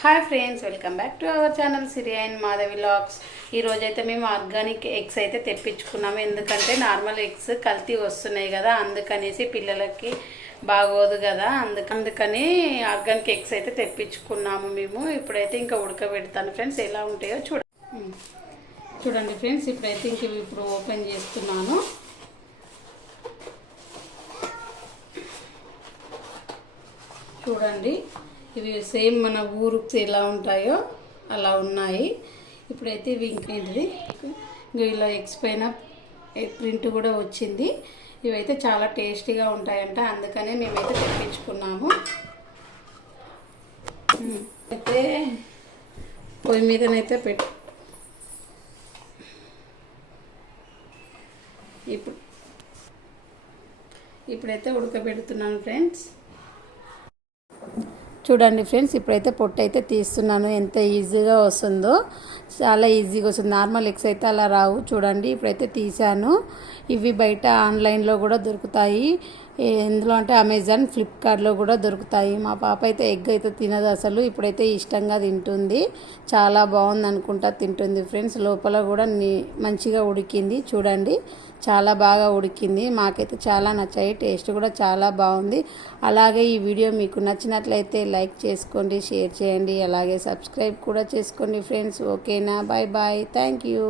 Hi friends, welcome back to our channel Siri and Madhavi vlogs. ఈరోజైతే మేము organic eggs అయితే తెప్పించుకున్నాము. ఎందుకంటే నార్మల్ ఎగ్స్ కల్తీ వస్తున్నాయి కదా, అందుకనేసి పిల్లలకి బాగోదు కదా, అందుకని ఆర్గానిక్ ఎగ్స్ అయితే తెప్పించుకున్నాము మేము. ఇప్పుడైతే ఇంకా ఉడకబెడతాను ఫ్రెండ్స్, ఎలా ఉంటాయో చూడండి ఫ్రెండ్స్. ఇప్పుడైతే ఇంక ఇప్పుడు ఓపెన్ చేస్తున్నాను. చూడండి, ఇవి సేమ్ మన ఊరుకు ఎలా ఉంటాయో అలా ఉన్నాయి. ఇప్పుడైతే ఇవి ఇంకేంటిది ఇలా ఎగ్స్ పైన ప్రింట్ కూడా వచ్చింది. ఇవైతే చాలా టేస్టీగా ఉంటాయంట, అందుకనే మేమైతే తెప్పించుకున్నాము. అయితే పొయ్యి మీదనైతే ఇప్పుడైతే ఉడకబెడుతున్నాను ఫ్రెండ్స్. చూడండి ఫ్రెండ్స్, ఇప్పుడైతే పొట్టు అయితే తీస్తున్నాను. ఎంత ఈజీగా వస్తుందో, చాలా ఈజీగా వస్తుంది. నార్మల్ ఎగ్స్ అయితే అలా రావు. చూడండి, ఇప్పుడైతే తీసాను. ఇవి బయట ఆన్లైన్లో కూడా దొరుకుతాయి. ఎందులో అంటే అమెజాన్, ఫ్లిప్కార్ట్లో కూడా దొరుకుతాయి. మా పాప అయితే ఎగ్ అయితే తినదు అసలు. ఇప్పుడైతే ఇష్టంగా తింటుంది. చాలా బాగుంది అనుకుంటా తింటుంది ఫ్రెండ్స్. లోపల కూడా మంచిగా ఉడికింది. చూడండి, చాలా బాగా ఉడికింది. మాకైతే చాలా నచ్చాయి. టేస్ట్ కూడా చాలా బాగుంది. అలాగే ఈ వీడియో మీకు నచ్చినట్లయితే లైక్ చేసుకోండి, షేర్ చేయండి, అలాగే సబ్స్క్రైబ్ కూడా చేసుకోండి ఫ్రెండ్స్. ఓకేనా? Bye bye, thank you.